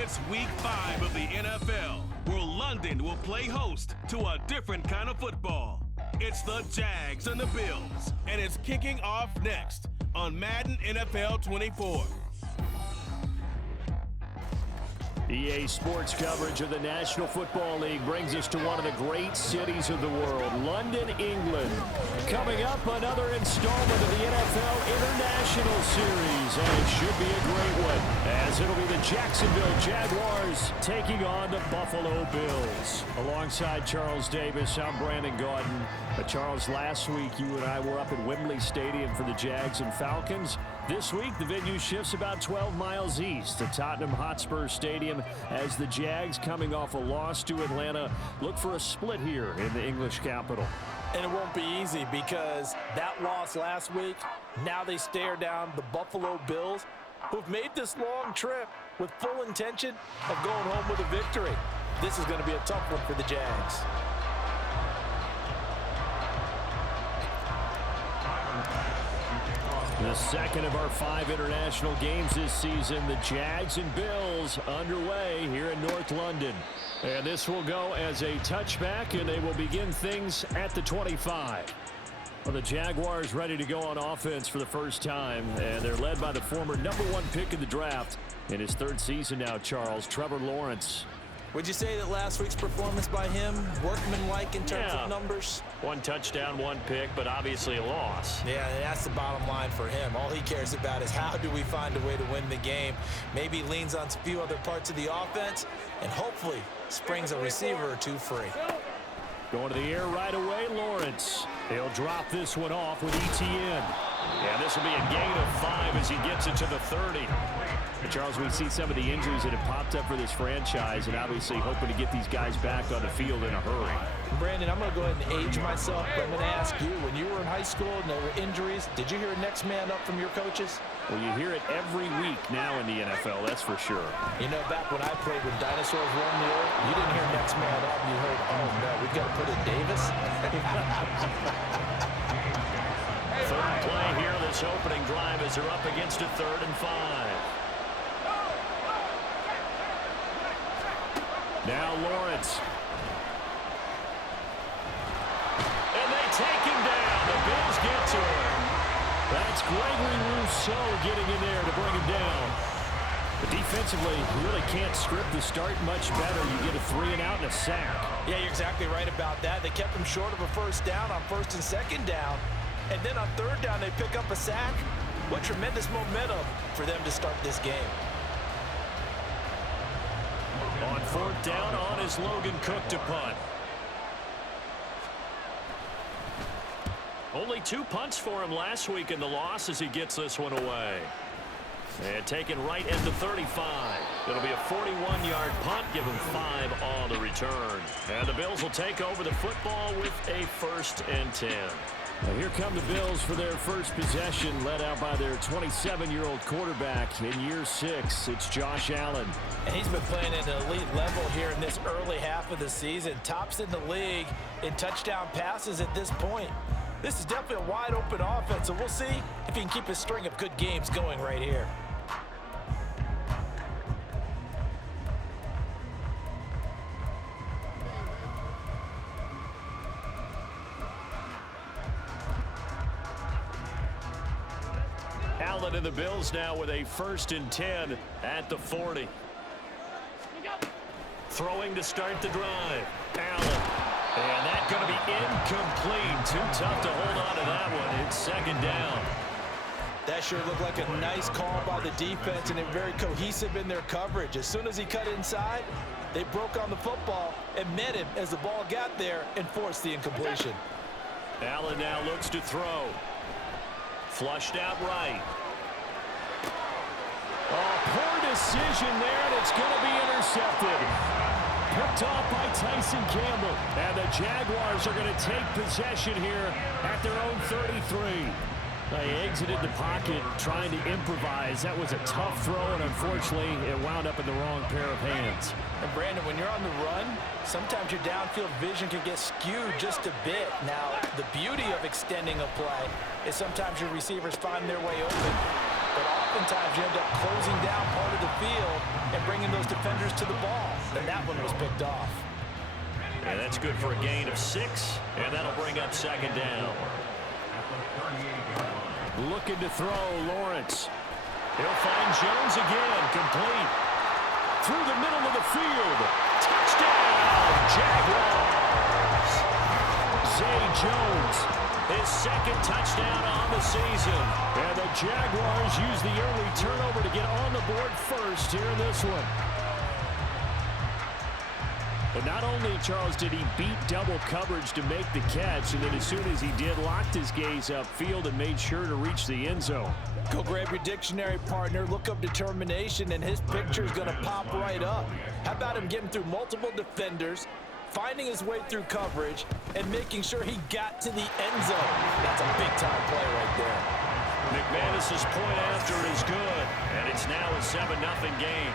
It's week 5 of the NFL, where London will play host to a different kind of football. It's the Jags and the Bills, and it's kicking off next on Madden NFL 24. EA Sports coverage of the National Football League brings us to one of the great cities of the world, London, England. Coming up, another installment of the NFL International Series, and it should be a great one, as it'll be the Jacksonville Jaguars taking on the Buffalo Bills. Alongside Charles Davis, I'm Brandon Gaudin. Charles, last week you and I were up at Wembley Stadium for the Jags and Falcons. This week, the venue shifts about 12 miles east to Tottenham Hotspur Stadium as the Jags, coming off a loss to Atlanta, look for a split here in the English capital. And it won't be easy because that loss last week, now they stare down the Buffalo Bills, who've made this long trip with full intention of going home with a victory. This is going to be a tough one for the Jags. The second of our 5 international games this season, the Jags and Bills underway here in North London. And this will go as a touchback, and they will begin things at the 25. Well, the Jaguars ready to go on offense for the first time, and they're led by the former #1 pick in the draft in his 3rd season now, Charles, Trevor Lawrence. Would you say that last week's performance by him, workmanlike in terms of numbers? 1 touchdown, 1 pick, but obviously a loss. Yeah, that's the bottom line for him. All he cares about is how do we find a way to win the game. Maybe leans on a few other parts of the offense, and hopefully springs a receiver or 2 free. Going to the air right away, Lawrence. He'll drop this one off with ETN. Yeah, this will be a gain of 5 as he gets it to the 30. But Charles, we see some of the injuries that have popped up for this franchise, and obviously hoping to get these guys back on the field in a hurry. Brandon, I'm going to go ahead and age myself, but I'm going to ask you, when you were in high school and there were injuries, did you hear next man up from your coaches? Well, you hear it every week now in the NFL, that's for sure. You know, back when I played with dinosaurs roamed the earth, you didn't hear next man up. You heard, oh, no, we've got to put in Davis. Third play here, this opening drive as they're up against a 3rd and 5. Now Lawrence. And they take him down. The Bills get to him. That's Gregory Rousseau getting in there to bring him down. But defensively, you really can't script the start much better. You get a 3 and out and a sack. Yeah, you're exactly right about that. They kept him short of a 1st down on 1st and 2nd down. And then on 3rd down, they pick up a sack. What tremendous momentum for them to start this game. On 4th down, on is Logan Cook to punt. Only 2 punts for him last week in the loss as he gets this one away. And taken right at the 35. It'll be a 41-yard punt, give him 5 on the return. And the Bills will take over the football with a 1st and 10. Now here come the Bills for their first possession, led out by their 27-year-old quarterback in year 6. It's Josh Allen. And he's been playing at an elite level here in this early half of the season. Tops in the league in touchdown passes at this point. This is definitely a wide-open offense, so we'll see if he can keep his string of good games going right here. Allen and the Bills now with a 1st and 10 at the 40. Throwing to start the drive. Allen. And that's going to be incomplete. Too tough to hold on to that one. It's 2nd down. That sure looked like a nice call by the defense, and they're very cohesive in their coverage. As soon as he cut inside, they broke on the football and met him as the ball got there and forced the incompletion. Allen now looks to throw. Flushed out right. Oh, poor decision there, and it's going to be intercepted. Picked off by Tyson Campbell. And the Jaguars are going to take possession here at their own 33. They exited the pocket trying to improvise. That was a tough throw, and unfortunately, it wound up in the wrong pair of hands. And Brandon, when you're on the run, sometimes your downfield vision can get skewed just a bit. Now, the beauty of extending a play is sometimes your receivers find their way open. but oftentimes you end up closing down part of the field and bringing those defenders to the ball. And that one was picked off. And that's good for a gain of 6, and that'll bring up second down. Looking to throw, Lawrence. He'll find Jones again, complete. Through the middle of the field. Touchdown, Jaguars. Zay Jones, his second touchdown on the season. And the Jaguars use the early turnover to get on the board first here in this one. But not only, Charles, did he beat double coverage to make the catch, and then as soon as he did, locked his gaze upfield and made sure to reach the end zone. Go grab your dictionary, partner, look up determination, and his picture is going to pop right up. How about him getting through multiple defenders, finding his way through coverage, and making sure he got to the end zone? That's a big-time play right there. McManus's point after is good, and it's now a 7-0 game.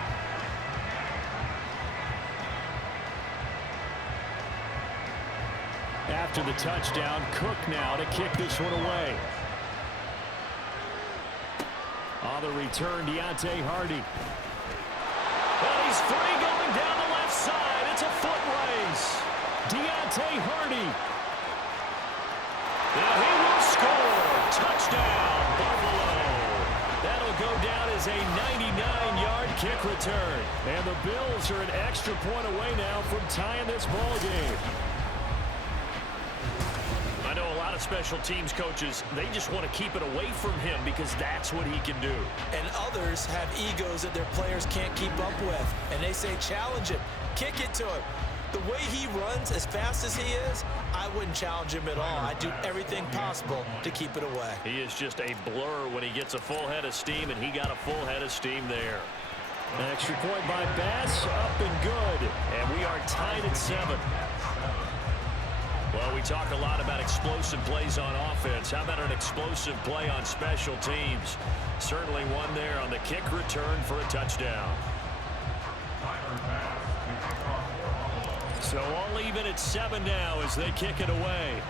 After the touchdown, Cook now to kick this one away. On the return, Deontay Hardy. And he's free going down the left side. It's a foot race. Deontay Hardy. Now he will score. Touchdown, Buffalo. That'll go down as a 99-yard kick return. And the Bills are an extra point away now from tying this ball game. I know a lot of special teams coaches, they just want to keep it away from him because that's what he can do. And others have egos that their players can't keep up with. And they say, challenge him, kick it to him. The way he runs as fast as he is, I wouldn't challenge him at all. I'd do everything possible to keep it away. He is just a blur when he gets a full head of steam, and he got a full head of steam there. An extra point by Bass, up and good. And we are tied at 7. Well, we talk a lot about explosive plays on offense. How about an explosive play on special teams? Certainly one there on the kick return for a touchdown. So all even at 7 now as they kick it away.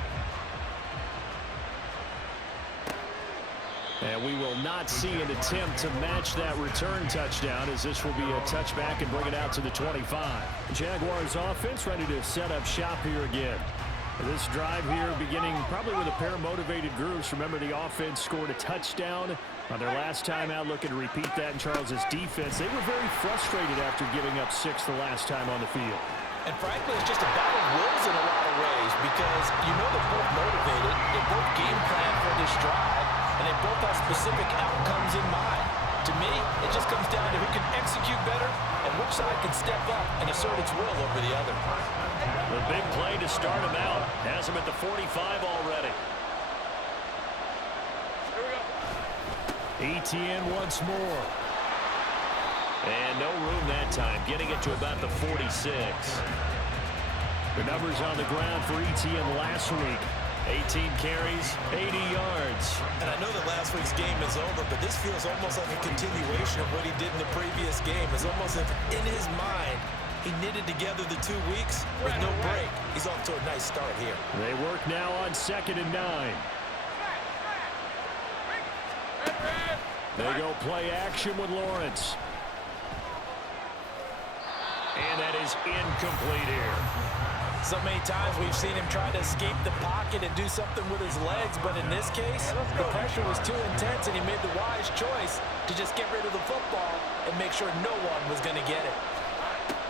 And we will not see an attempt to match that return touchdown, as this will be a touchback and bring it out to the 25. Jaguars offense ready to set up shop here again. This drive here beginning probably with a pair of motivated groups. Remember, the offense scored a touchdown on their last time out, looking to repeat that in Charles's defense. They were very frustrated after giving up 6 the last time on the field. And frankly, it's just a battle of wills in a lot of ways because you know they're both motivated, they both game plan for this drive, and they both have specific outcomes in mind. To me, it just comes down to who can execute better and which side can step up and assert its will over the other. The big play to start him out. Has him at the 45 already. Etienne once more. And no room that time. Getting it to about the 46. The numbers on the ground for Etienne last week. 18 carries, 80 yards. And I know that last week's game is over, but this feels almost like a continuation of what he did in the previous game. It's almost as if in his mind, he knitted together the 2 weeks with no break. He's off to a nice start here. They work now on 2nd and 9. They go play action with Lawrence. And that is incomplete here. So many times we've seen him try to escape the pocket and do something with his legs, but in this case, the pressure was too intense and he made the wise choice to just get rid of the football and make sure no one was going to get it.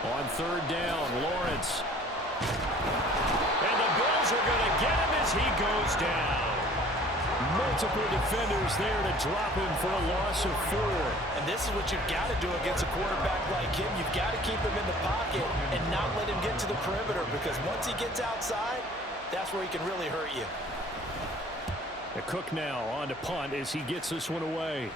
On 3rd down, Lawrence. And the Bills are going to get him as he goes down. Multiple defenders there to drop him for a loss of 4. And this is what you've got to do against a quarterback like him. You've got to keep him in the pocket and not let him get to the perimeter, because once he gets outside, that's where he can really hurt you. The Cook now on to punt as he gets this one away.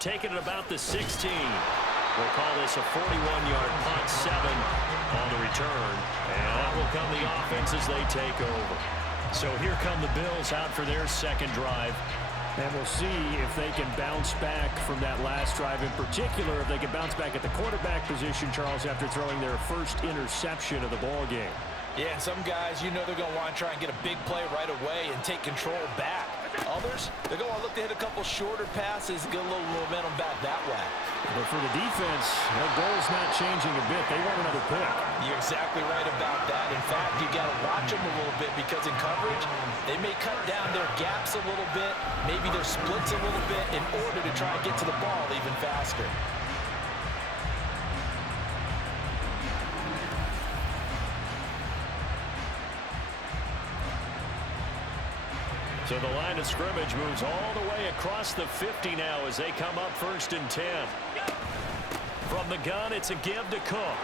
Taking it about the 16. We'll call this a 41-yard punt, 7 on the return. And that will come the offense as they take over. So here come the Bills out for their second drive. And we'll see if they can bounce back from that last drive. In particular, if they can bounce back at the quarterback position, Charles, after throwing their first interception of the ball game. Yeah, and some guys, you know they're going to want to try and get a big play right away and take control back. Others, they're going to look to hit a couple shorter passes and get a little momentum back that way. But for the defense, their goal's not changing a bit. They want another pick. You're exactly right about that. In fact, you got to watch them a little bit because in coverage, they may cut down their gaps a little bit, maybe their splits a little bit in order to try and get to the ball even faster. So the line of scrimmage moves all the way across the 50 now as they come up 1st and 10. From the gun, it's a give to Cook.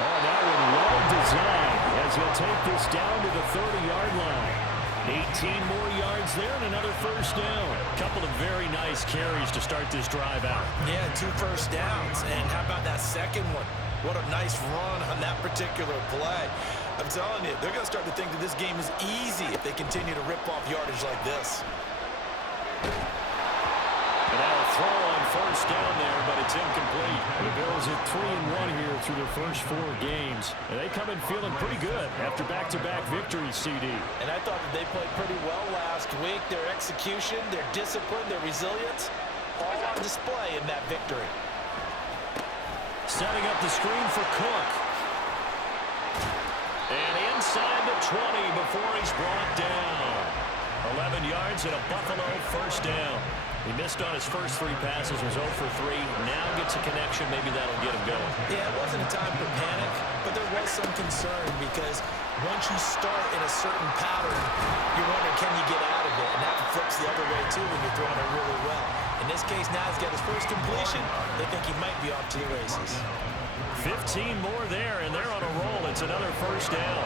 Oh, that one well designed as he'll take this down to the 30-yard line. 18 more yards there and another 1st down. A couple of very nice carries to start this drive out. Yeah, 2 first downs. And how about that second one? What a nice run on that particular play. I'm telling you, they're going to start to think that this game is easy if they continue to rip off yardage like this. And now a throw on 1st down there, but it's incomplete. The Bills are 3-1 here through their first 4 games. And they come in feeling pretty good after back-to-back victories, CD. And I thought that they played pretty well last week. Their execution, their discipline, their resilience, all on display in that victory. Setting up the screen for Cook. And inside the 20 before he's brought down. 11 yards and a Buffalo 1st down. He missed on his first 3 passes, was 0 for 3. Now gets a connection. Maybe that'll get him going. Yeah, it wasn't a time for panic, but there was some concern because once you start in a certain pattern, you're wondering, can you get out of it? And that flips the other way, too, when you're throwing it really well. In this case, now he's got his first completion. They think he might be off to the races. 15 more there, and they're on a roll. It's another 1st down.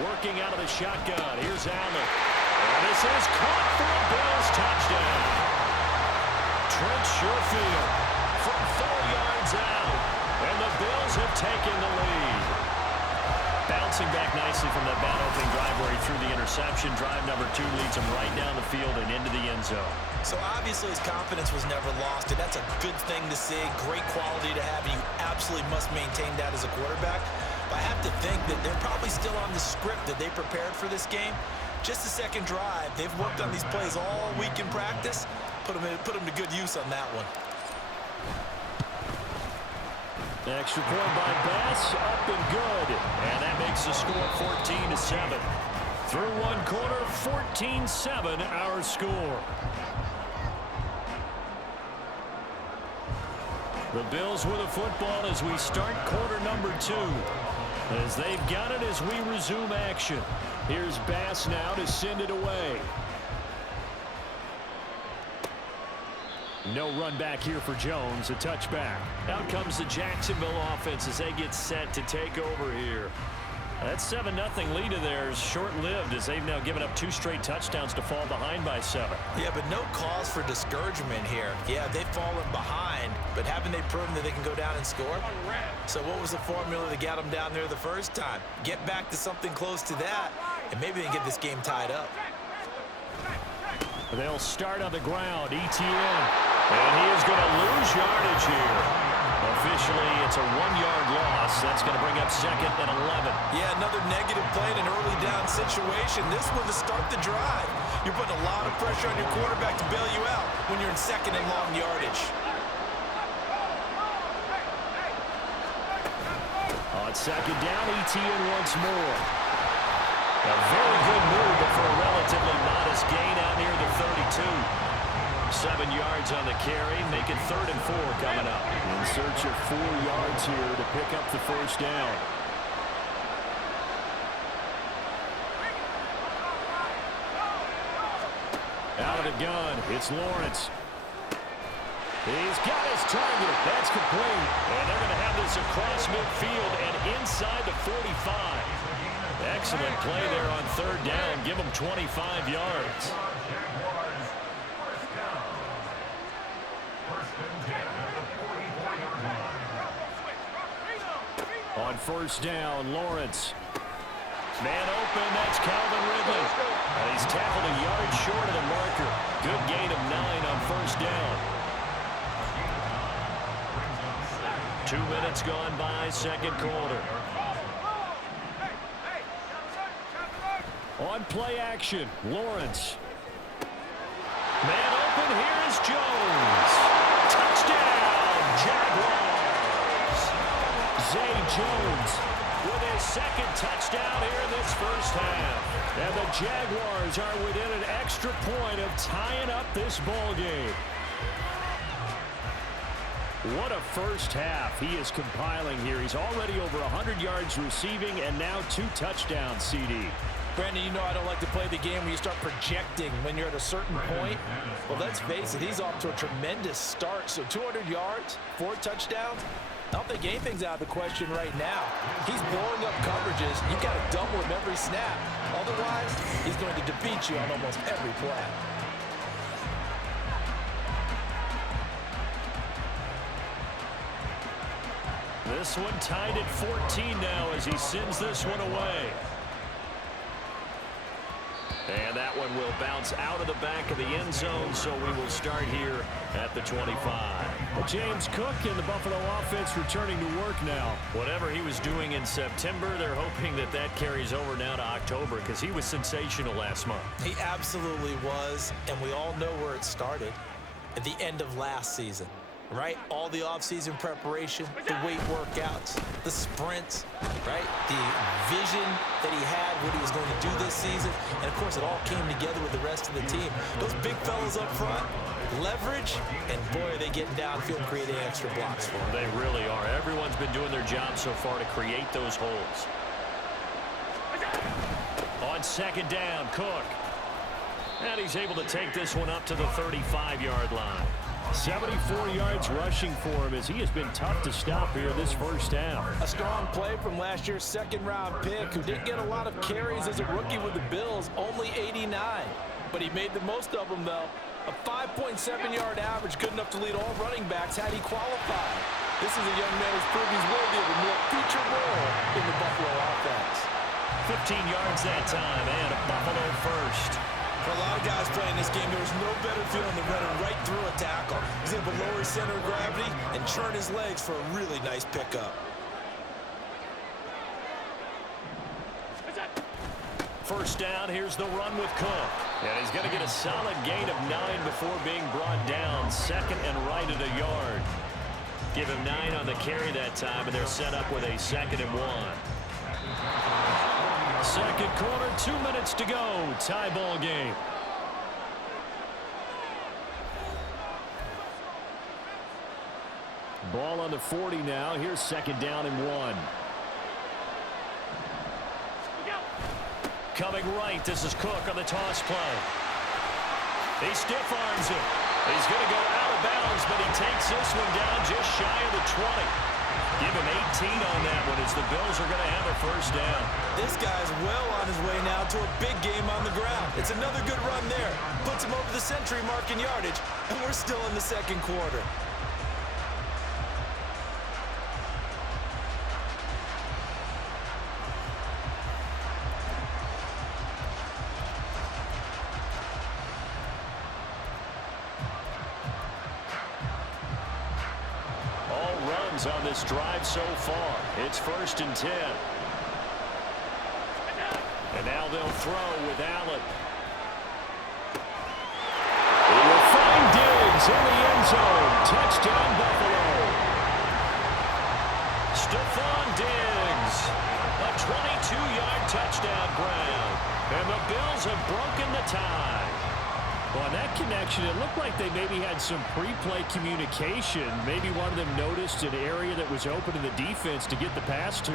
Working out of the shotgun. Here's Allen. And this is caught for a Bills touchdown. Trent Sherfield from 4 yards out. And the Bills have taken the lead. Bouncing back nicely from that bad opening drive where he threw the interception. Drive number 2 leads him right down the field and into the end zone. So obviously his confidence was never lost, and that's a good thing to see. Great quality to have, and you absolutely must maintain that as a quarterback. But I have to think that they're probably still on the script that they prepared for this game. Just the second drive. They've worked on these plays all week in practice. Put them to good use on that one. The extra point by Bass, up and good. And that makes the score 14-7. Through 1 quarter, 14-7 our score. The Bills with the football as we start quarter number 2. As they've got it as we resume action. Here's Bass now to send it away. No run back here for Jones, a touchback. Out comes the Jacksonville offense as they get set to take over here. That 7-0 lead of theirs short-lived as they've now given up 2 straight touchdowns to fall behind by 7. Yeah, but no cause for discouragement here. Yeah, they've fallen behind, but haven't they proven that they can go down and score? So what was the formula that got them down there the first time? Get back to something close to that, and maybe they can get this game tied up. They'll start on the ground, ETN, and he is going to lose yardage here. Officially, it's a 1-yard loss. That's going to bring up 2nd and 11. Yeah, another negative play in an early down situation. This one to start the drive. You're putting a lot of pressure on your quarterback to bail you out when you're in 2nd and long yardage. On 2nd down, ETN once more. A very good move, but for a relatively modest gain out near the 32. 7 yards on the carry, make it 3rd and 4 coming up. In search of 4 yards here to pick up the 1st down. Out of the gun, it's Lawrence. He's got his target. That's complete. And they're going to have this across midfield and inside the 45. Excellent play there on 3rd down. Give them 25 yards. On 1st down, Lawrence. Man open, that's Calvin Ridley. And he's tackled a yard short of the marker. Good gain of 9 on 1st down. 2 minutes gone by, 2nd quarter. On play action, Lawrence. Man open, here is Jones. Touchdown, Jaguars. Zay Jones with his second touchdown here in this first half. And the Jaguars are within an extra point of tying up this ball game. What a first half he is compiling here. He's already over 100 yards receiving and now 2 touchdowns, CD. Brandon, you know I don't like to play the game where you start projecting when you're at a certain point. Well, let's face it, he's off to a tremendous start. So 200 yards, 4 touchdowns. I don't think anything's out of the question right now. He's blowing up coverages. You've got to double him every snap. Otherwise, he's going to defeat you on almost every play. This one tied at 14 now as he sends this one away. And that one will bounce out of the back of the end zone, so we will start here at the 25. Well, James Cook and the Buffalo offense returning to work now. Whatever he was doing in September, they're hoping that that carries over now to October because he was sensational last month. He absolutely was, and we all know where it started at the end of last season. Right? All the offseason preparation, the weight workouts, the sprints, right? The vision that he had, what he was going to do this season. And, of course, it all came together with the rest of the team. Those big fellas up front, leverage, and, boy, are they getting downfield and creating extra blocks for them. They really are. Everyone's been doing their job so far to create those holes. On second down, Cook. And he's able to take this one up to the 35-yard line. 74 yards rushing for him as he has been tough to stop here this first half. A strong play from last year's second-round pick who didn't get a lot of carries as a rookie with the Bills, only 89. But he made the most of them, though. A 5.7-yard average, good enough to lead all running backs had he qualified. This is a young man who's proved he's worthy of a more featured role in the Buffalo offense. 15 yards that time, and a Buffalo first. For a lot of guys playing this game, there was no better feeling than running right through a tackle. He's able to lower his center of gravity and churn his legs for a really nice pickup. First down, here's the run with Cook. And he's going to get a solid gain of 9 before being brought down. Second and right at a yard. Give him 9 on the carry that time, and they're set up with a 2nd and 1. Second quarter, 2 minutes to go. Tie ball game. Ball on the 40 now. Here's second down and 1. Coming right, this is Cook on the toss play. He stiff arms him. He's going to go out of bounds, but he takes this one down just shy of the 20. Give him 18 on that one as the Bills are going to have a first down. This guy's well on his way now to a big game on the ground. It's another good run there. Puts him over the century mark in yardage, and we're still in the second quarter. On this drive so far. It's 1st and 10. And now they'll throw with Allen. He will find Diggs in the end zone. Touchdown, Buffalo. Stephon Diggs. A 22-yard touchdown grab. And the Bills have broken the tie. Well, on that connection, it looked like they maybe had some pre-play communication. Maybe one of them noticed an area that was open in the defense to get the pass to.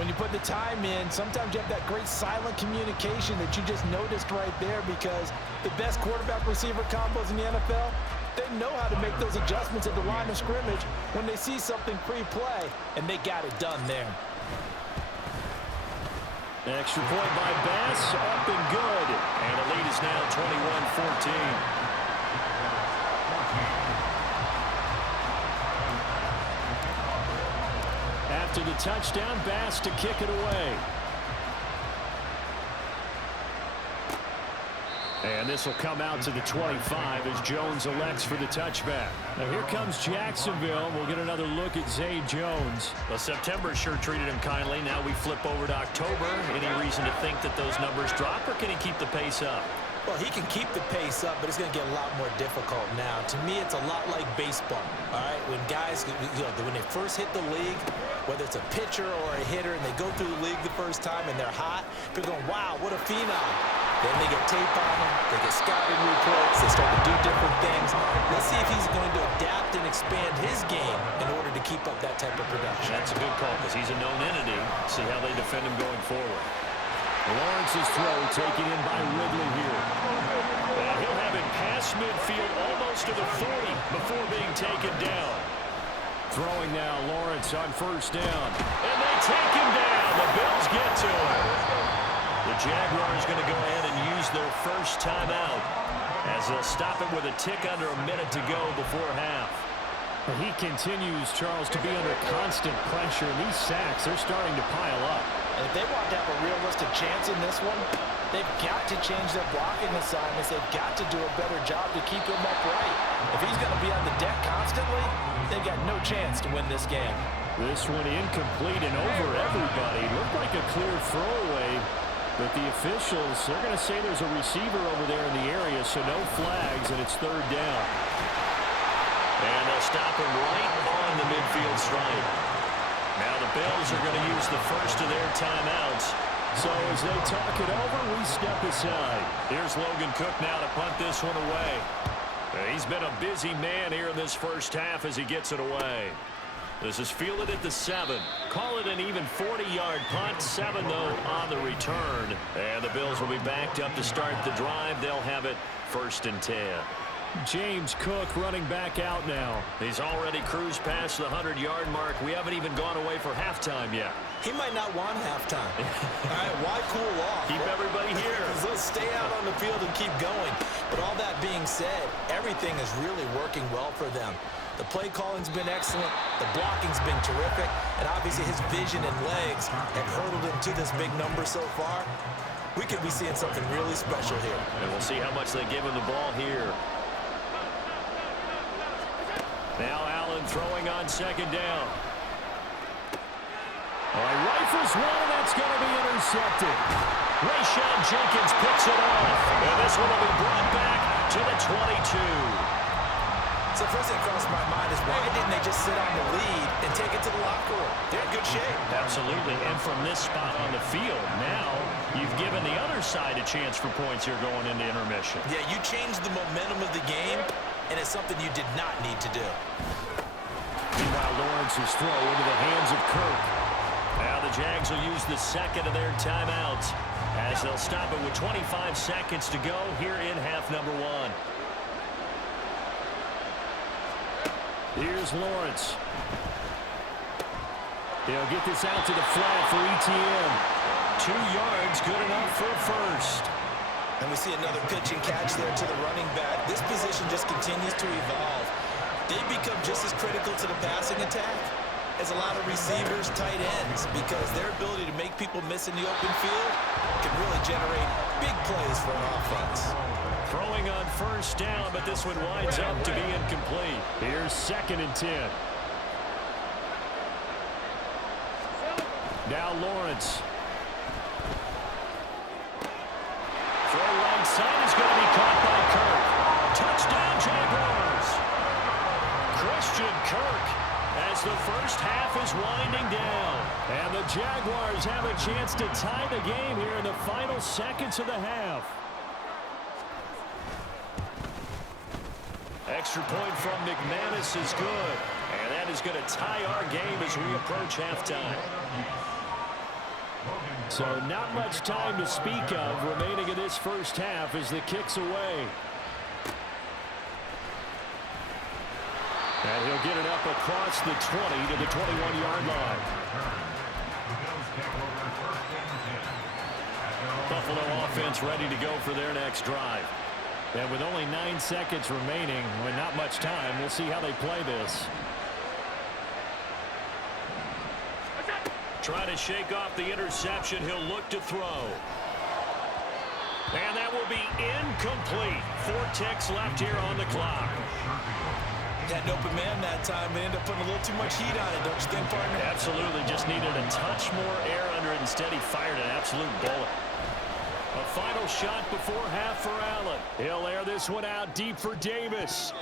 When you put the time in, sometimes you have that great silent communication that you just noticed right there, because the best quarterback-receiver combos in the NFL, they know how to make those adjustments at the line of scrimmage when they see something pre-play, and they got it done there. Extra point by Bass, up and good. And the lead is now 21-14. After the touchdown, Bass to kick it away. And this will come out to the 25 as Jones elects for the touchback. Now here comes Jacksonville. We'll get another look at Zay Jones. Well, September sure treated him kindly. Now we flip over to October. Any reason to think that those numbers drop, or can he keep the pace up? Well, he can keep the pace up, but it's going to get a lot more difficult now. To me, it's a lot like baseball, all right? When guys, when they first hit the league, whether it's a pitcher or a hitter, and they go through the league the first time and they're hot, people going, wow, what a phenom. Then they get tape on them, they get scouting reports, they start to do different things. Let's see if he's going to adapt and expand his game in order to keep up that type of production. That's a good call because he's a known entity. See how they defend him going forward. Lawrence's throw taken in by Ridley here. And he'll have it past midfield almost to the 40 before being taken down. Throwing now, Lawrence on first down. And they take him down. The Bills get to him. The Jaguars going to go ahead and use their first timeout as they'll stop it with a tick under a minute to go before half. He continues, Charles, to be under constant pressure. These sacks, they're starting to pile up. And if they want to have a realistic chance in this one, they've got to change their blocking assignments. They've got to do a better job to keep him upright. If he's going to be on the deck constantly, they've got no chance to win this game. This one incomplete and over everybody. Looked like a clear throwaway, but the officials, they're going to say there's a receiver over there in the area, so no flags, and it's third down. And they'll stop him right on the midfield stripe. Now the Bills are going to use the first of their timeouts. So as they talk it over, we step aside. Here's Logan Cook now to punt this one away. He's been a busy man here in this first half as he gets it away. This is fielded at the 7. Call it an even 40-yard punt. 7, though, on the return. And the Bills will be backed up to start the drive. They'll have it 1st and 10. James Cook running back out now. He's already cruised past the 100-yard mark. We haven't even gone away for halftime yet. He might not want halftime. All right, why cool off? Keep everybody here. Let's stay out on the field and keep going. But all that being said, everything is really working well for them. The play calling's been excellent. The blocking's been terrific. And obviously his vision and legs have hurdled him to this big number so far. We could be seeing something really special here. And we'll see how much they give him the ball here. Now Allen throwing on 2nd down. All right, rifles one, and that's going to be intercepted. Rayshon Jenkins picks it off. And this one will be brought back to the 22. So first thing that crossed my mind is why didn't they just sit on the lead and take it to the locker room? They're in good shape. Absolutely. And from this spot on the field, now you've given the other side a chance for points here going into intermission. Yeah, you changed the momentum of the game, and it's something you did not need to do. Meanwhile, Lawrence's throw into the hands of Kirk. Now the Jags will use the 2nd of their timeouts as they'll stop it with 25 seconds to go here in half number 1. Here's Lawrence. They'll get this out to the flat for ETN. 2 yards, good enough for a first. And we see another pitch and catch there to the running back. This position just continues to evolve. They become just as critical to the passing attack as a lot of receivers, tight ends, because their ability to make people miss in the open field can really generate big plays for an offense. Throwing on 1st down, but this one winds up to be incomplete. Here's 2nd and 10. Now Lawrence. Throw right side is going to be caught by Kirk. Touchdown, Jaguars. Christian Kirk as the first half is winding down. And the Jaguars have a chance to tie the game here in the final seconds of the half. Extra point from McManus is good. And that is going to tie our game as we approach halftime. So not much time to speak of remaining in this first half as the kick's away. And he'll get it up across the 20 to the 21-yard line. Buffalo offense ready to go for their next drive. And with only 9 seconds remaining, with not much time, we'll see how they play this. Trying to shake off the interception. He'll look to throw. And that will be incomplete. 4 ticks left here on the clock. Had an open man that time, but ended up putting a little too much heat on it, don't you think, partner? Absolutely, just needed a touch more air under it. Instead, he fired an absolute bullet. A final shot before half for Allen. He'll air this one out deep for Davis.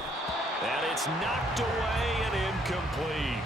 And it's knocked away and incomplete.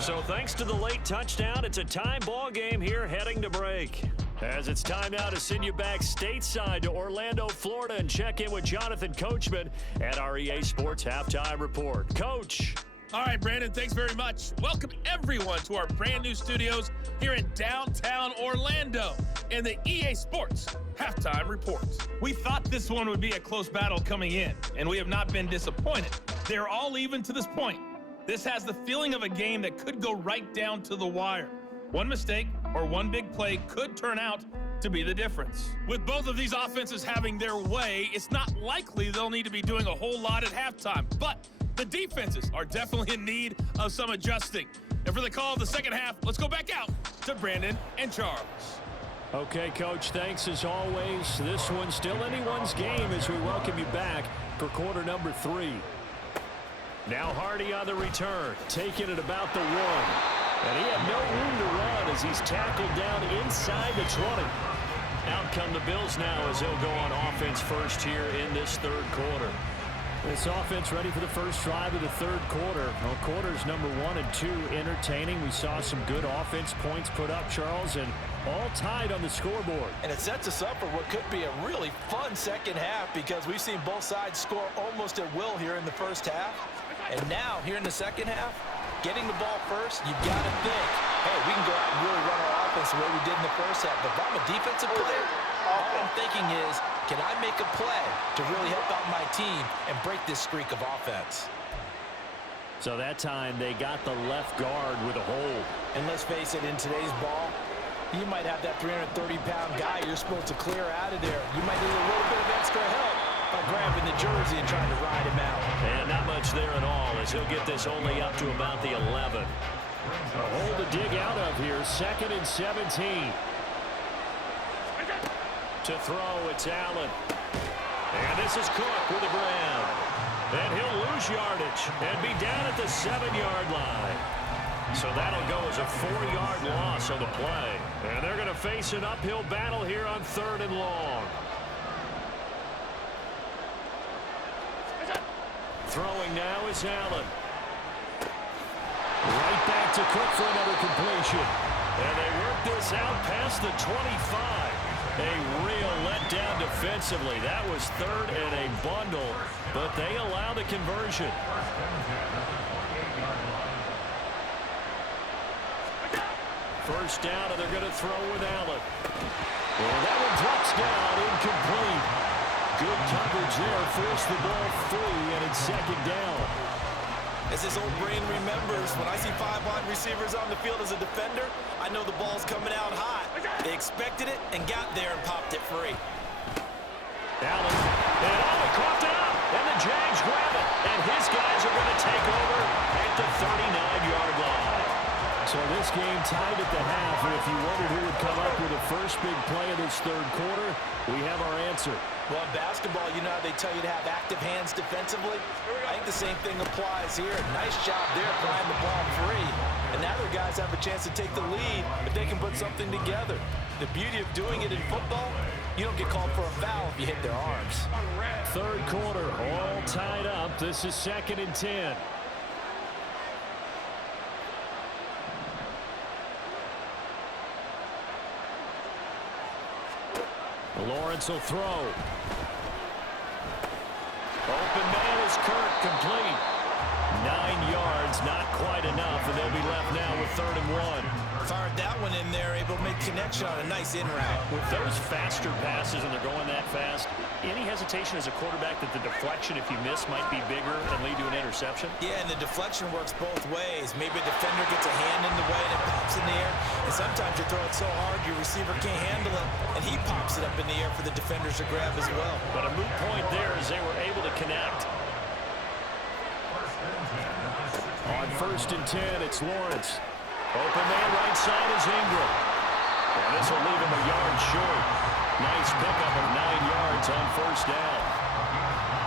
So thanks to the late touchdown, it's a tie ball game here heading to break. As it's time now to send you back stateside to Orlando, Florida, and check in with Jonathan Coachman at our EA Sports Halftime Report. Coach. All right, Brandon, thanks very much. Welcome, everyone, to our brand new studios here in downtown Orlando in the EA Sports Halftime Report. We thought this one would be a close battle coming in, and we have not been disappointed. They're all even to this point. This has the feeling of a game that could go right down to the wire. One mistake or one big play could turn out to be the difference. With both of these offenses having their way, it's not likely they'll need to be doing a whole lot at halftime. But the defenses are definitely in need of some adjusting. And for the call of the second half, let's go back out to Brandon and Charles. Okay, Coach, thanks as always. This one's still anyone's game as we welcome you back for quarter number 3. Now Hardy on the return, taking it about the 1. And he had no room to run as he's tackled down inside the 20. Out come the Bills now as they'll go on offense first here in this third quarter. This offense ready for the first drive of the third quarter. Well, quarters number 1 and 2 entertaining. We saw some good offense points put up, Charles, and all tied on the scoreboard. And it sets us up for what could be a really fun second half because we've seen both sides score almost at will here in the first half. And now, here in the second half, getting the ball first, you've got to think, hey, we can go out and really run our offense the way we did in the first half. But if I'm a defensive player, all I'm thinking is, can I make a play to really help out my team and break this streak of offense? So that time they got the left guard with a hold. And let's face it, in today's ball, you might have that 330-pound guy you're supposed to clear out of there. You might need a little bit of extra help by grabbing the jersey and trying to ride him out. And not much there at all as he'll get this only up to about the 11. A hole to dig out of here, 2nd and 17. To throw, it's Allen. And this is Cook with a grab. And he'll lose yardage and be down at the 7-yard line. So that'll go as a 4-yard loss on the play. And they're going to face an uphill battle here on 3rd and long. Throwing now is Allen. Right back to Cook for another completion. And they work this out past the 25. A real letdown defensively. That was 3rd and a bundle, but they allow the conversion. First down, and they're going to throw with Allen. And that one drops down, incomplete. Good coverage there, forced the ball free, and it's 2nd down. As his old brain remembers, when I see 5 wide receivers on the field as a defender, I know the ball's coming out hot. They expected it and got there and popped it free. Allen, and he caught it up, and the Jags grab it, and his guys are going to take over at the 39-yard line. So this game tied at the half, and if you wondered who would come up with the first big play of this third quarter, we have our answer. Well, in basketball, you know how they tell you to have active hands defensively? I think the same thing applies here. Nice job there applying the ball free. And now their guys have a chance to take the lead if they can put something together. The beauty of doing it in football, you don't get called for a foul if you hit their arms. Third quarter, all tied up. This is 2nd and 10. Lawrence will throw. Open man is Kirk, complete. 9 yards, not quite enough, and they'll be left now with 3rd and 1. Fired that one in there, able to make connection on a nice in route. With those faster passes and they're going that fast, any hesitation as a quarterback that the deflection, if you miss, might be bigger and lead to an interception? Yeah, and the deflection works both ways. Maybe a defender gets a hand in the way and it pops in the air, and sometimes you throw it so hard your receiver can't handle it, and he pops it up in the air for the defenders to grab as well. But a moot point there as they were able to connect. On 1st and 10, it's Lawrence. Open man right side is Ingram. And this will leave him a yard short. Nice pickup of 9 yards on first down.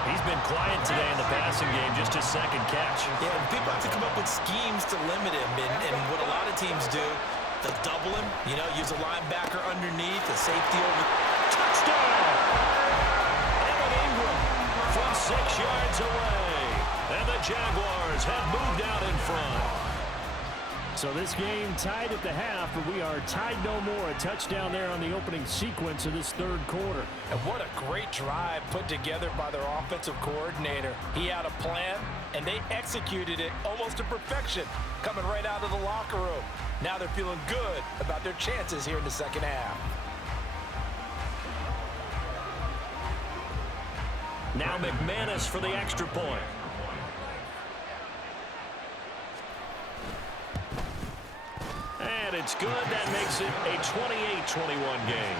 He's been quiet today in the passing game, just his second catch. Yeah, and people have to come up with schemes to limit him, and what a lot of teams do, they'll double him, use a linebacker underneath, a safety over. Touchdown! Evan Ingram from 6 yards away. And the Jaguars have moved out in front. So this game tied at the half, but we are tied no more. A touchdown there on the opening sequence of this third quarter. And what a great drive put together by their offensive coordinator. He had a plan, and they executed it almost to perfection, coming right out of the locker room. Now they're feeling good about their chances here in the second half. Now McManus for the extra point. And it's good. That makes it a 28-21 game.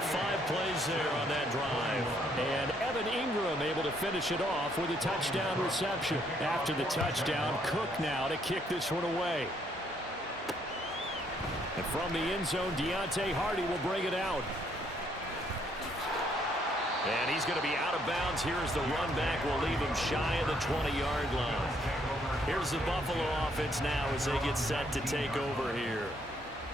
5 plays there on that drive. And Evan Ingram able to finish it off with a touchdown reception. After the touchdown, Cook now to kick this one away. And from the end zone, Deontay Hardy will bring it out. And he's going to be out of bounds. Here's the run back. Will leave him shy of the 20-yard line. Here's the Buffalo offense now as they get set to take over here.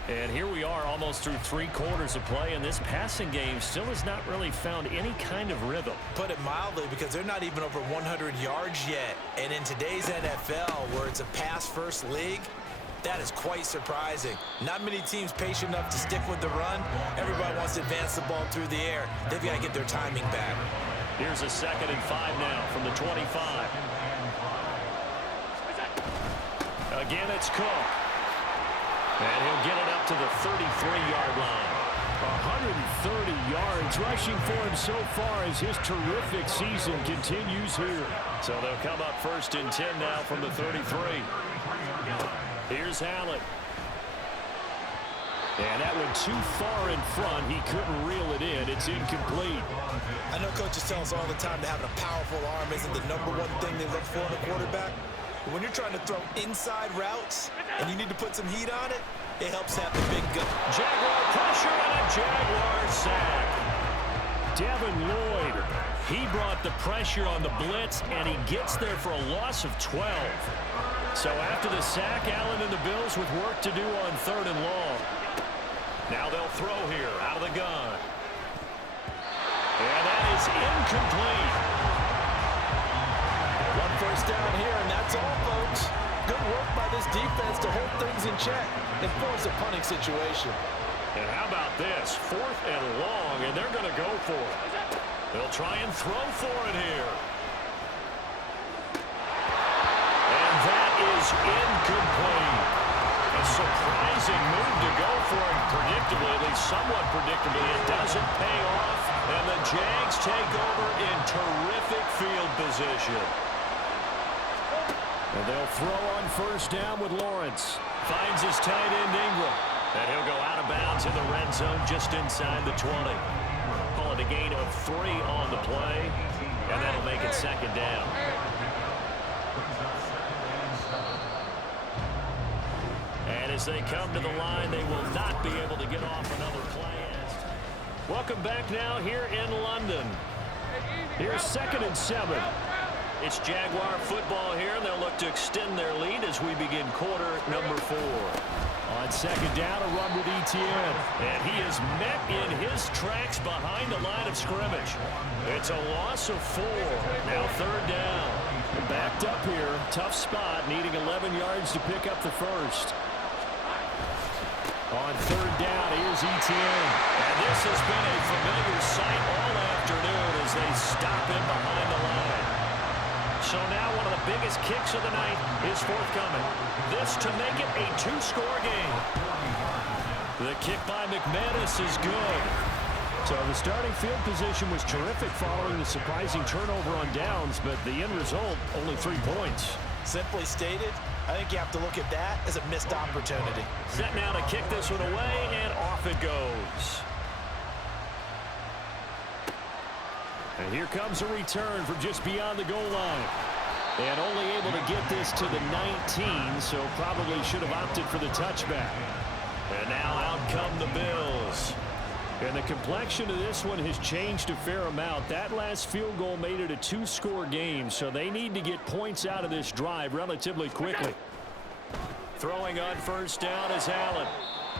And here we are almost through 3 quarters of play, and this passing game still has not really found any kind of rhythm. Put it mildly, because they're not even over 100 yards yet. And in today's NFL, where it's a pass-first league, that is quite surprising. Not many teams patient enough to stick with the run. Everybody wants to advance the ball through the air. They've got to get their timing back. Here's a 2nd and 5 now from the 25. Again, it's Cook. And he'll get it up to the 33-yard line. 130 yards rushing for him so far as his terrific season continues here. So they'll come up 1st and 10 now from the 33. Here's Hallett. And that went too far in front. He couldn't reel it in. It's incomplete. I know coaches tell us all the time that having a powerful arm isn't the #1 thing they look for in a quarterback. But when you're trying to throw inside routes and you need to put some heat on it, it helps have the big gun. Jaguar pressure and a Jaguar sack. Devin Lloyd. He brought the pressure on the blitz, and he gets there for a loss of 12. So after the sack, Allen and the Bills with work to do on 3rd and long. Now they'll throw here out of the gun. And that is incomplete. 1 first down here, and that's all, folks. Good work by this defense to hold things in check and force a punting situation. And how about this? 4th and long, and they're going to go for it. They'll try and throw for it here. And that is incomplete. A surprising move to go for it predictably, at least somewhat predictably. It doesn't pay off, and the Jags take over in terrific field position. And they'll throw on 1st down with Lawrence. Finds his tight end Ingram. And he'll go out of bounds in the red zone just inside the 20. Call it a gain of 3 on the play. And that'll make it 2nd down. And as they come to the line, they will not be able to get off another play. Welcome back now here in London. Here's 2nd and 7. It's Jaguar football here, and they'll look to extend their lead as we begin quarter number 4. On 2nd down, a run with Etienne. And he is met in his tracks behind the line of scrimmage. It's a loss of 4. Now 3rd down. Backed up here. Tough spot, needing 11 yards to pick up the first. On 3rd down, here's Etienne. And this has been a familiar sight all afternoon as they stop him behind the line. So now one of the biggest kicks of the night is forthcoming. This to make it a 2-score game. The kick by McManus is good. So the starting field position was terrific following the surprising turnover on downs, but the end result, only 3 points. Simply stated, I think you have to look at that as a missed opportunity. Set now to kick this one away, and off it goes. And here comes a return from just beyond the goal line. And only able to get this to the 19, so probably should have opted for the touchback. And now out come the Bills. And the complexion of this one has changed a fair amount. That last field goal made it a 2-score game, so they need to get points out of this drive relatively quickly. Throwing on first down is Allen.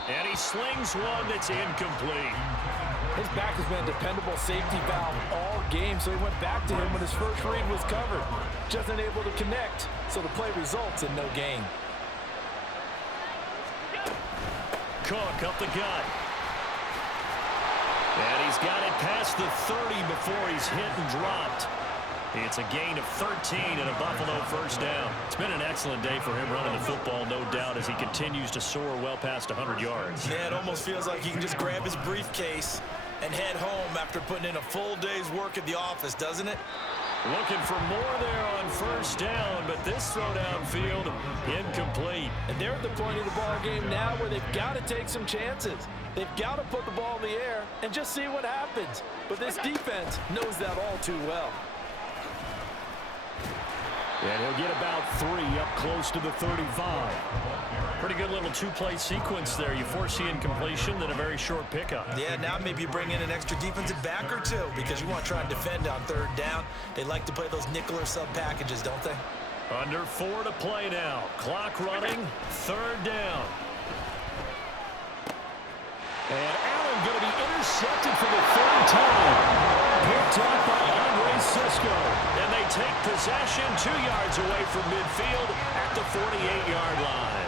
And he slings one that's incomplete. His back has been a dependable safety valve all game, so he went back to him when his first read was covered. Just unable to connect, so the play results in no gain. Cook up the gut. And he's got it past the 30 before he's hit and dropped. It's a gain of 13 and a Buffalo first down. It's been an excellent day for him running the football, no doubt, as he continues to soar well past 100 yards. Yeah, it almost feels like he can just grab his briefcase and head home after putting in a full day's work at the office, doesn't it? Looking for more there on first down, but this throw downfield incomplete. And they're at the point of the ball game now where they've got to take some chances. They've got to put the ball in the air and just see what happens. But this defense knows that all too well. And he'll get about 3 up close to the 35. Pretty good little two-play sequence there. You force the incompletion, then a very short pickup. Yeah, now maybe you bring in an extra defensive back or two because you want to try and defend on third down. They like to play those nickel or sub packages, don't they? Under 4 to play now. Clock running, third down. And Allen going to be intercepted for the third time. Picked up by Andre Sisco. And they take possession 2 yards away from midfield at the 48-yard line.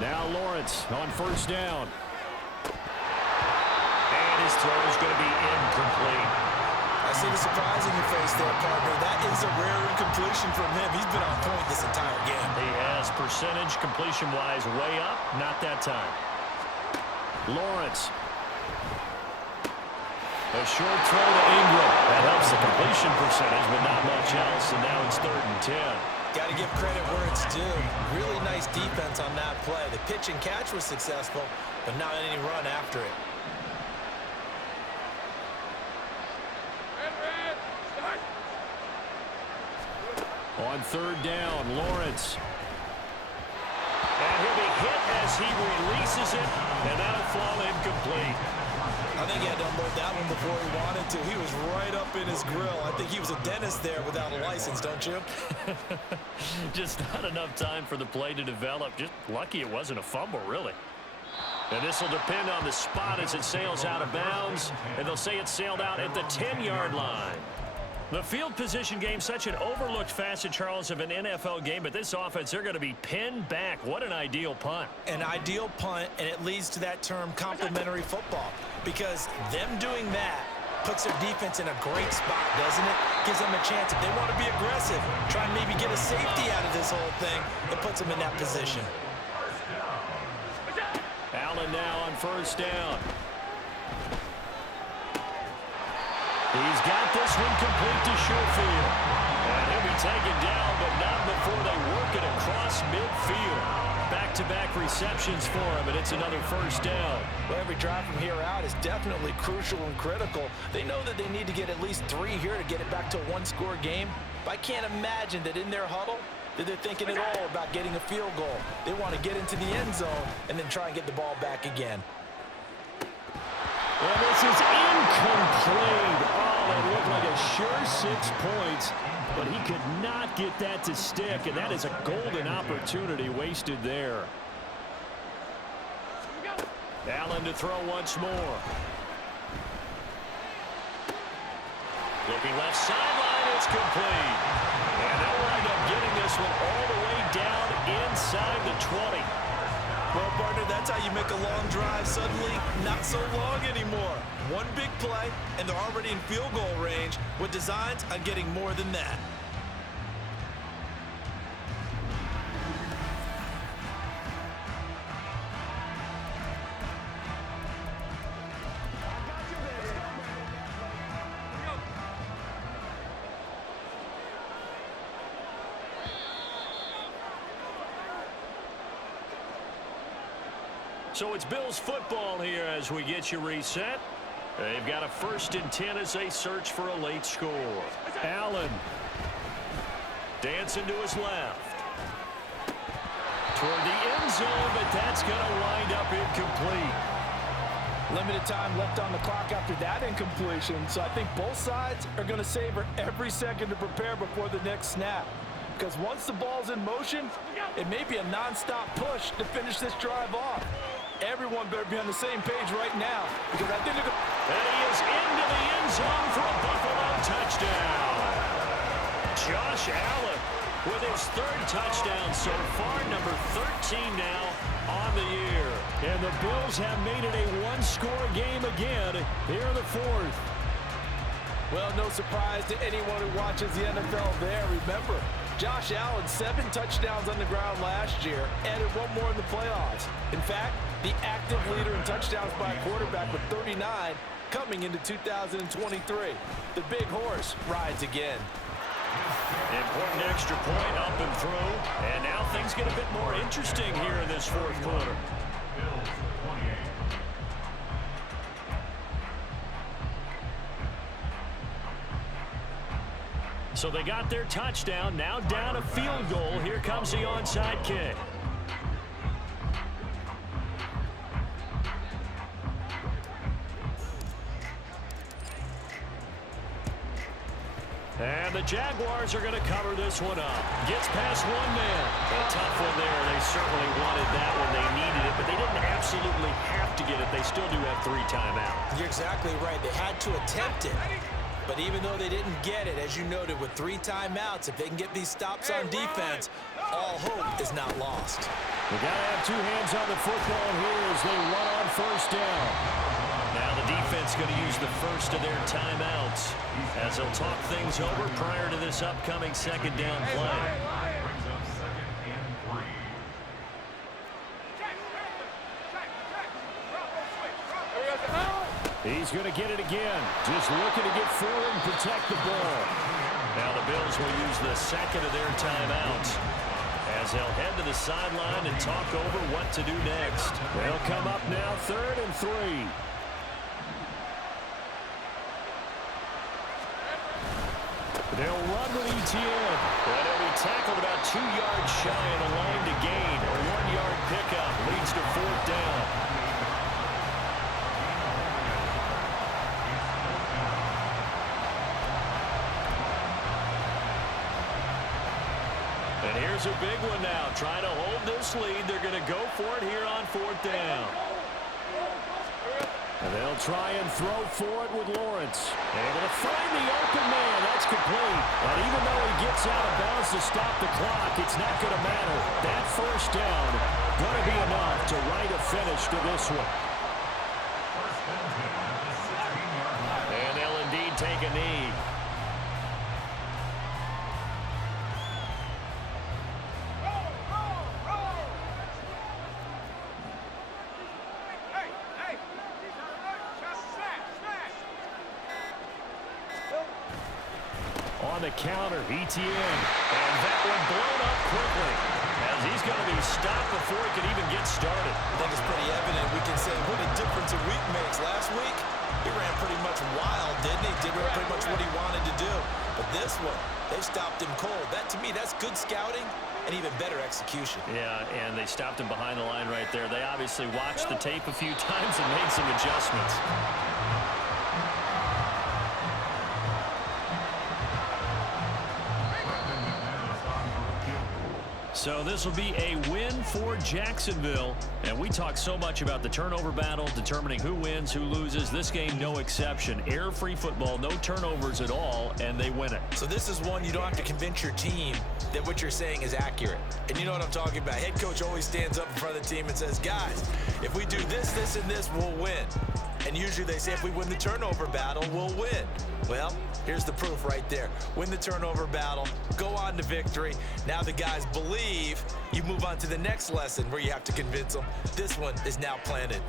Now Lawrence on first down. And his throw is going to be incomplete. I see the surprise in your face there, partner. That is a rare incompletion from him. He's been on point this entire game. He has percentage completion-wise way up. Not that time. Lawrence. A short throw to Ingram. That helps the completion percentage, but not much else. And now it's 3rd and 10. Got to give credit where it's due. Really nice defense on that play. The pitch and catch was successful, but not any run after it. On third down, Lawrence. And he'll be hit as he releases it, and that'll fall incomplete. I think he had to unload that one before he wanted to. He was right up in his grill. I think he was a dentist there without a license, don't you? Just not enough time for the play to develop. Just lucky it wasn't a fumble, really. And this will depend on the spot as it sails out of bounds, and they'll say it sailed out at the 10-yard line. The field position game, such an overlooked facet, Charles, of an NFL game, but this offense, they're going to be pinned back. What an ideal punt. An ideal punt, and it leads to that term complementary football, because them doing that puts their defense in a great spot, doesn't it? Gives them a chance. If they want to be aggressive, try and maybe get a safety out of this whole thing, it puts them in that position. Allen now on first down. He's got this one complete to Sherfield. And he'll be taken down, but not before they work it across midfield. Back-to-back receptions for him, and it's another first down. Well, every drive from here out is definitely crucial and critical. They know that they need to get at least 3 here to get it back to a one-score game. But I can't imagine that in their huddle that they're thinking at all about getting a field goal. They want to get into the end zone and then try and get the ball back again. And this is incomplete. Oh, it looked like a sure 6 points, but he could not get that to stick, and that is a golden opportunity wasted there. Allen to throw once more. Looking left sideline, it's complete. And they'll wind up getting this one all the way down inside the 20. Well, partner, that's how you make a long drive suddenly not so long anymore. One big play, and they're already in field goal range with designs on getting more than that. So it's Bills football here as we get you reset. They've got a 1st and 10 as they search for a late score. Allen. Dancing to his left. Toward the end zone, but that's going to wind up incomplete. Limited time left on the clock after that incompletion, so I think both sides are going to savor every second to prepare before the next snap. Because once the ball's in motion, it may be a non-stop push to finish this drive off. Everyone better be on the same page right now, because I think they're going to... And he is into the end zone for a Buffalo touchdown. Josh Allen with his 3rd touchdown so far, number 13 now on the year. And the Bills have made it a one-score game again here in the 4th. Well, no surprise to anyone who watches the NFL there. Remember, Josh Allen, 7 touchdowns on the ground last year, added 1 more in the playoffs. In fact, the active leader in touchdowns by a quarterback with 39 coming into 2023. The big horse rides again. Important extra point up and through. And now things get a bit more interesting here in this 4th quarter. So they got their touchdown. Now down a field goal. Here comes the onside kick. And the Jaguars are going to cover this one up. Gets past 1 man. A tough one there. They certainly wanted that when they needed it, but they didn't absolutely have to get it. They still do have 3 timeouts. You're exactly right. They had to attempt it. But even though they didn't get it, as you noted, with 3 timeouts, if they can get these stops on defense, all hope is not lost. They got to have 2 hands on the football here as they run on 1st down. Now the defense going to use the 1st of their timeouts as they'll talk things over prior to this upcoming 2nd down play. He's going to get it again. Just looking to get forward and protect the ball. Now the Bills will use the 2nd of their timeouts as they'll head to the sideline and talk over what to do next. They'll come up now 3rd and 3. They'll run with ETN. But he'll be tackled about 2 yards shy of the line to gain. A 1-yard pickup leads to 4th down. And here's a big one now. Trying to hold this lead. They're going to go for it here on 4th down. And they'll try and throw for it with Lawrence. Able to find the open man. That's complete. But even though he gets out of bounds to stop the clock, it's not going to matter. That 1st down going to be enough to write a finish to this one. And they'll indeed take a knee. On the counter, ETN. And that one blown up quickly as he's going to be stopped before he can even get started. I think it's pretty evident. We can say what a difference a week makes. Last week, he ran pretty much wild, didn't he? Did pretty much what he wanted to do. But this one, they stopped him cold. That, to me, that's good scouting and even better execution. Yeah, and they stopped him behind the line right there. They obviously watched the tape a few times and made some adjustments. So this will be a win for Jacksonville. And we talk so much about the turnover battle, determining who wins, who loses. This game, no exception. Error-free football, no turnovers at all, and they win it. So this is one you don't have to convince your team that what you're saying is accurate. And you know what I'm talking about. Head coach always stands up in front of the team and says, guys, if we do this, this, and this, we'll win. And usually they say if we win the turnover battle, we'll win. Well, here's the proof right there. Win the turnover battle, go on to victory. Now the guys believe. You move on to the next lesson where you have to convince them. This one is now planted.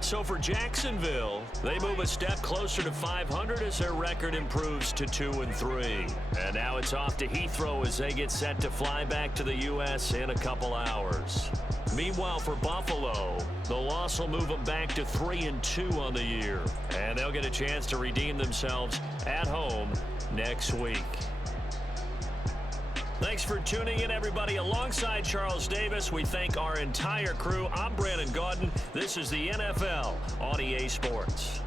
So for Jacksonville, they move a step closer to 500 as their record improves to 2-3. And now it's off to Heathrow as they get set to fly back to the U.S. in a couple hours. Meanwhile, for Buffalo, the loss will move them back to 3-2 on the year. And they'll get a chance to redeem themselves at home next week. Thanks for tuning in, everybody. Alongside Charles Davis, we thank our entire crew. I'm Brandon Gaudin. This is the NFL on EA Sports.